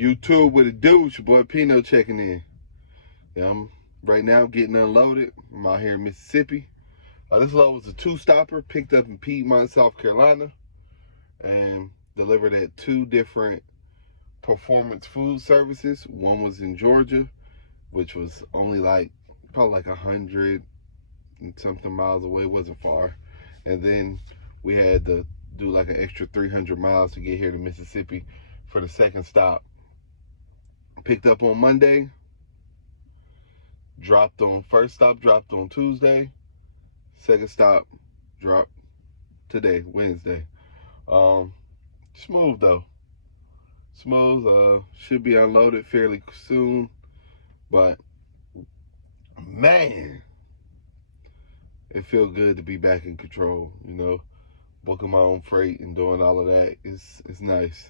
YouTube, what it do? It's your boy Pino checking in. Yeah, I'm right now getting unloaded. I'm out here in Mississippi. This load was a two-stopper picked up in Piedmont, South Carolina, and delivered at two different performance food services. One was in Georgia, which was only probably like 100 and something miles away. It wasn't far. And then we had to do like an extra 300 miles to get here to Mississippi for the second stop. Picked up on Monday, first stop dropped on Tuesday, second stop dropped today, Wednesday. Smooth though. Smooth, should be unloaded fairly soon, but man, it feels good to be back in control, booking my own freight and doing all of that. It's nice.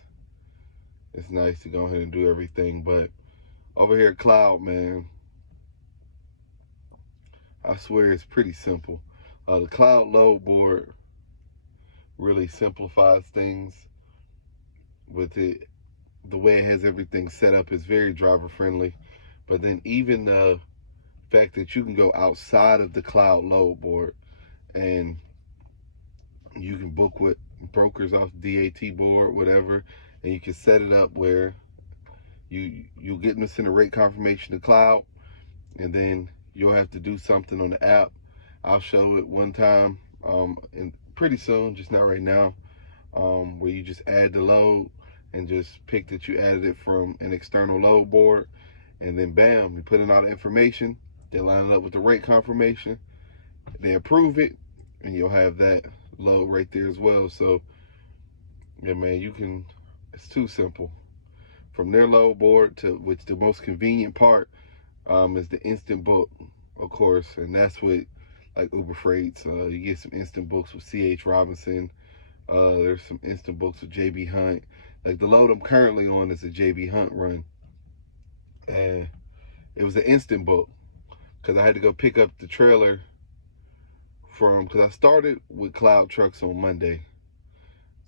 It's nice to go ahead and do everything. But over here at Cloud, man, I swear it's pretty simple. The Cloud load board really simplifies things with it. The way it has everything set up is very driver friendly. But then even the fact that you can go outside of the Cloud load board and you can book with brokers off DAT board, whatever, and you can set it up where you'll get them to send a rate confirmation to Cloud, and then you'll have to do something on the app. I'll show it one time, and pretty soon, just not right now, where you just add the load and just pick that you added it from an external load board, and then bam, you put in all the information, they line it up with the rate confirmation, they approve it, and you'll have that load right there as well. So yeah, man, it's too simple. From their load board to which the most convenient part is the instant book, of course, and that's what like Uber Freights. You get some instant books with C.H. Robinson. There's some instant books with J.B. Hunt. Like the load I'm currently on is a J.B. Hunt run, and it was an instant book because I had to go pick up the trailer because I started with CloudTrucks on Monday.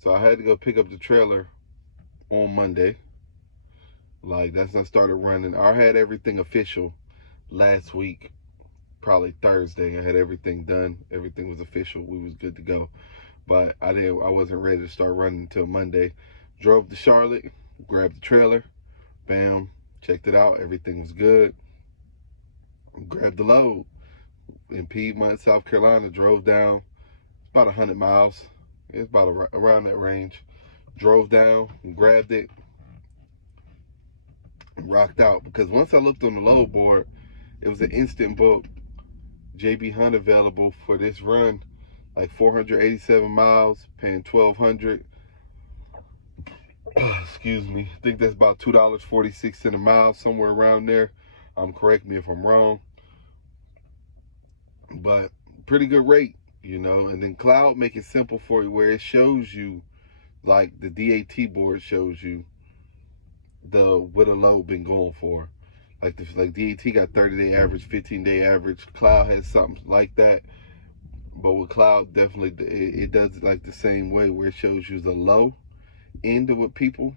So I had to go pick up the trailer on Monday. Like, that's when I started running. I had everything official last week, probably Thursday. I had everything done. Everything was official. We was good to go. But I wasn't ready to start running until Monday. Drove to Charlotte, grabbed the trailer, bam, checked it out. Everything was good. Grabbed the load in Piedmont, South Carolina. Drove down about 100 miles. It's about around that range. Drove down, grabbed it, and rocked out. Because once I looked on the load board, it was an instant book, JB Hunt available for this run, like 487 miles, paying $1,200. Excuse me. I think that's about $2.46 a mile, somewhere around there. Correct me if I'm wrong. But pretty good rate, and then Cloud make it simple for you where it shows you, like the DAT board shows you what a load been going for. Like DAT got 30-day average, 15-day average. Cloud has something like that. But with Cloud, definitely it does it like the same way where it shows you the low end of what people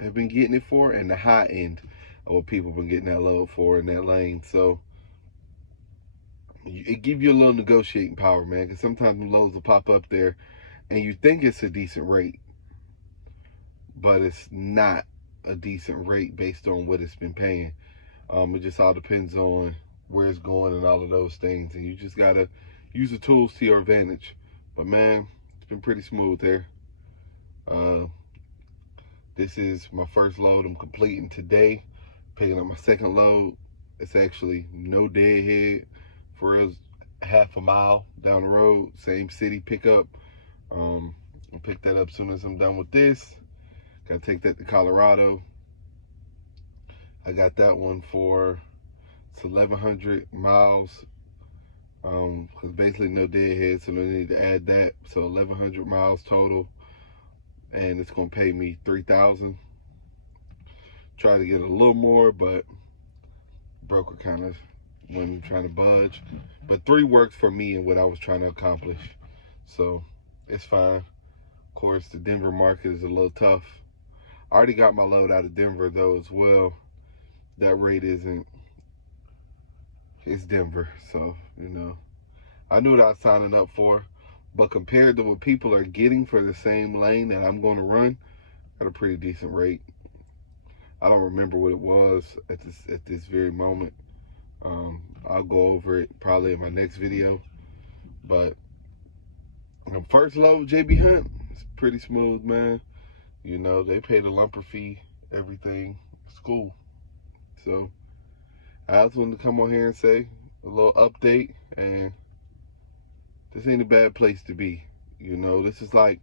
have been getting it for and the high end of what people have been getting that load for in that lane. So it gives you a little negotiating power, man, because sometimes the loads will pop up there and you think it's a decent rate, but it's not a decent rate based on what it's been paying. It just all depends on where it's going and all of those things, and you just gotta use the tools to your advantage. But man, it's been pretty smooth there. This is my first load I'm completing today, picking up my second load. It's actually no deadhead, for us, half a mile down the road, same city pickup. I'll pick that up as soon as I'm done with this. Gotta take that to Colorado. I got that one for, it's 1,100 miles. Cause basically no deadhead, so no need to add that. So 1,100 miles total, and it's gonna pay me $3,000. Try to get a little more, but broker kind of wasn't trying to budge. But 3 worked for me and what I was trying to accomplish, so it's fine. Of course, the Denver market is a little tough. I already got my load out of Denver though as well. That rate isn't, it's Denver, so you know, I knew what I was signing up for. But compared to what people are getting for the same lane that I'm going to run, at a pretty decent rate. I don't remember what it was at this very moment. I'll go over it probably in my next video. But first load, JB Hunt, it's pretty smooth, man. You know, they pay the lumper fee, everything. It's cool. So I just wanted to come on here and say a little update, and this ain't a bad place to be. You know, this is like,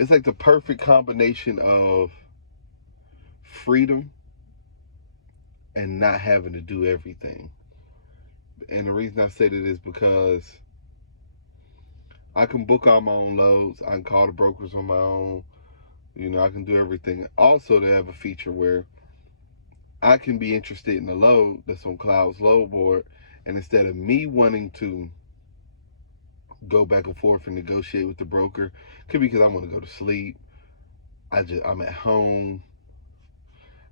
it's like the perfect combination of freedom and not having to do everything. And the reason I say that is because I can book all my own loads. I can call the brokers on my own. You know, I can do everything. Also, they have a feature where I can be interested in the load that's on Cloud's load board, and instead of me wanting to go back and forth and negotiate with the broker, could be because I want to go to sleep, I'm at home,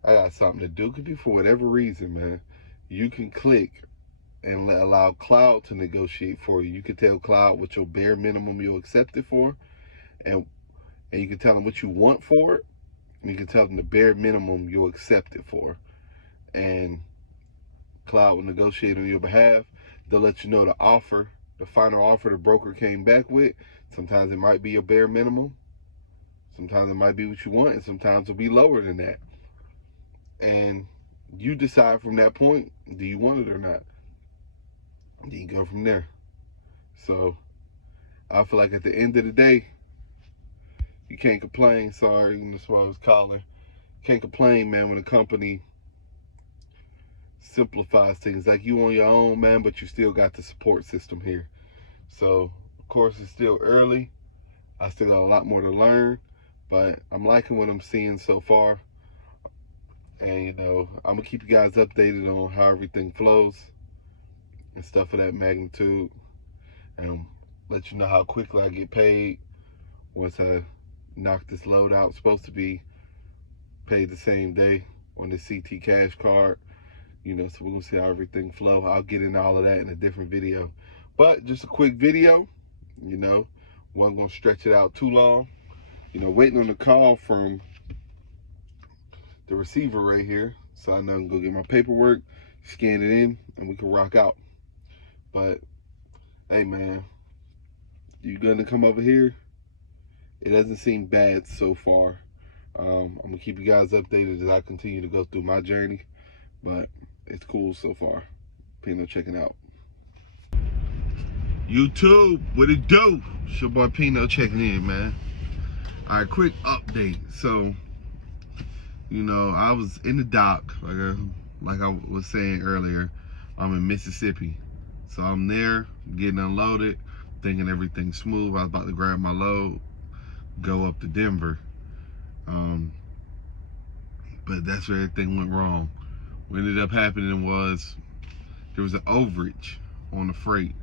I got something to do, could be for whatever reason, man, you can click and allow Cloud to negotiate for you. You can tell Cloud what your bare minimum you'll accept it for, and you can tell them what you want for it, and you can tell them the bare minimum you'll accept it for, and Cloud will negotiate on your behalf. They'll let you know the offer, the final offer the broker came back with. Sometimes it might be your bare minimum, sometimes it might be what you want, and sometimes it'll be lower than that. And you decide from that point, do you want it or not? Then you go from there. So I feel like at the end of the day, you can't complain. Sorry, that's why I was calling. Can't complain, man, when a company simplifies things. Like, you on your own, man, but you still got the support system here. So of course it's still early. I still got a lot more to learn, but I'm liking what I'm seeing so far. And you know, I'm gonna keep you guys updated on how everything flows and stuff of that magnitude, and let you know how quickly I get paid once I knock this load out. It's supposed to be paid the same day on the CT cash card, you know, so we're gonna see how everything flow. I'll get into all of that in a different video, but just a quick video, you know, wasn't gonna stretch it out too long. You know, waiting on a call from the receiver right here, so I know I can go get my paperwork, scan it in, and we can rock out. But hey, man, you gonna come over here? It doesn't seem bad so far. I'm gonna keep you guys updated as I continue to go through my journey, but it's cool so far. Pino checking out. YouTube, what it do? It's your boy Pino checking in, man. All right, quick update. So, you know, I was in the dock, like I was saying earlier. I'm in Mississippi, so I'm there getting unloaded, thinking everything's smooth. I was about to grab my load, go up to Denver, but that's where everything went wrong. What ended up happening was there was an overage on the freight,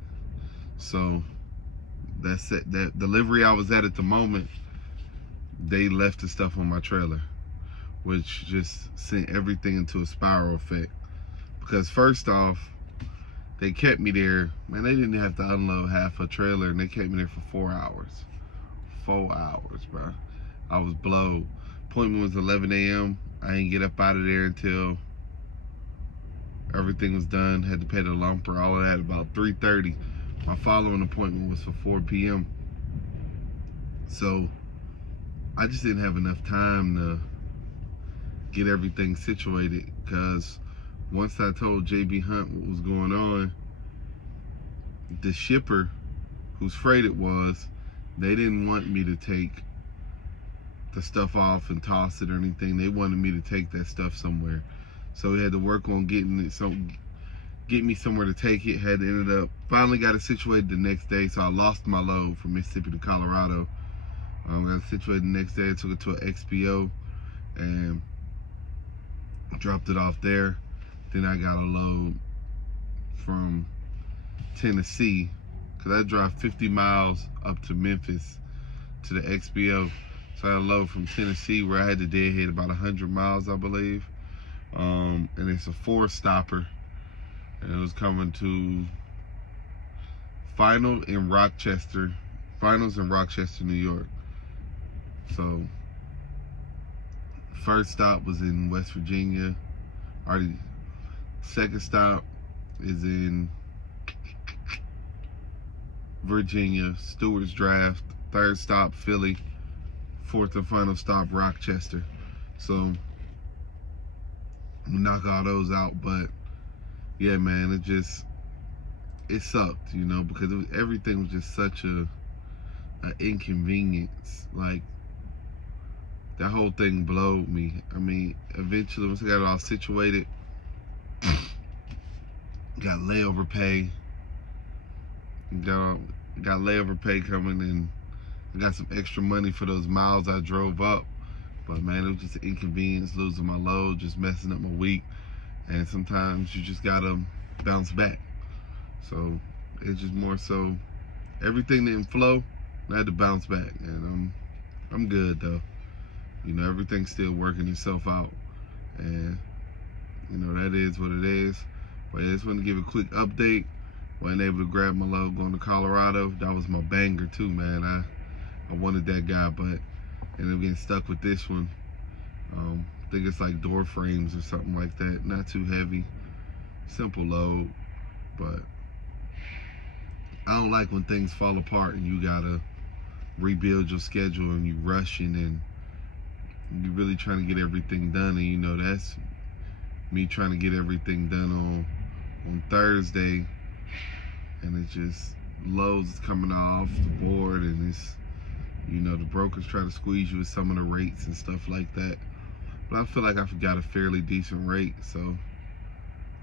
so that delivery I was at the moment, they left the stuff on my trailer, which just sent everything into a spiral effect. Because first off, they kept me there, man. They didn't have to unload half a trailer, and they kept me there for 4 hours. 4 hours, bro. I was blowed. Appointment was 11 a.m. I didn't get up out of there until everything was done. Had to pay the lumper, all of that, about 3:30. My following appointment was for 4 p.m. So I just didn't have enough time to get everything situated, because once I told JB Hunt what was going on, the shipper whose freight it was, they didn't want me to take the stuff off and toss it or anything. They wanted me to take that stuff somewhere. So we had to work on getting it, get me somewhere to take it. Finally got it situated the next day. So I lost my load from Mississippi to Colorado. Got it situated the next day. I took it to an XPO and dropped it off there. Then I got a load from Tennessee, because I drive 50 miles up to Memphis to the XPO. So I had a load from Tennessee where I had to deadhead about 100 miles, I believe. And it's a 4-stopper. And it was coming to Finals in Rochester, New York. So first stop was in West Virginia. Second stop is in Virginia, Stewart's Draft. Third stop, Philly. Fourth and final stop, Rochester. So we knock all those out, but yeah, man, it sucked, you know, because everything was just such an inconvenience. Like, that whole thing blowed me. I mean, eventually, once I got it all situated, got layover pay. Got layover pay coming, and I got some extra money for those miles I drove up. But man, it was just an inconvenience, losing my load, just messing up my week. And sometimes you just gotta bounce back. So it's just more so everything didn't flow. I had to bounce back, and I'm good though. You know, everything's still working itself out, and you know that is what it is. But I just want to give a quick update. Wasn't able to grab my load going to Colorado. That was my banger too, man. I wanted that guy, but ended up getting stuck with this one. I think it's like door frames or something like that. Not too heavy, simple load, but I don't like when things fall apart and you gotta rebuild your schedule and you rushing and you really trying to get everything done. And you know that's me trying to get everything done on Thursday, and it's just loads coming off the board, and it's, you know, the brokers try to squeeze you with some of the rates and stuff like that. But I feel like I've got a fairly decent rate, so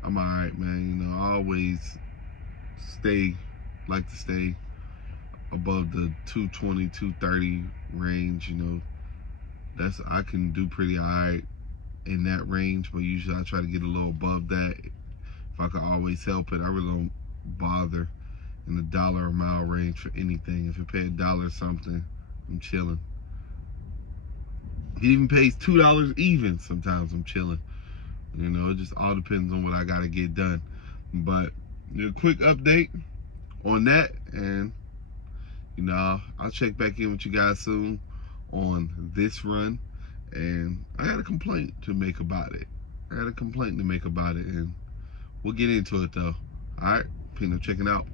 I'm alright, man. You know, I always like to stay above the 220, 230 range. You know, I can do pretty alright in that range, but usually I try to get a little above that if I can always help it. I really don't bother in the dollar a mile range for anything. If it pays $1 something, I'm chilling. It even pays $2 even. Sometimes I'm chilling. You know, it just all depends on what I gotta get done. But a quick update on that, and you know, I'll check back in with you guys soon on this run. And I got a complaint to make about it. And we'll get into it though. All right, Pino checking out.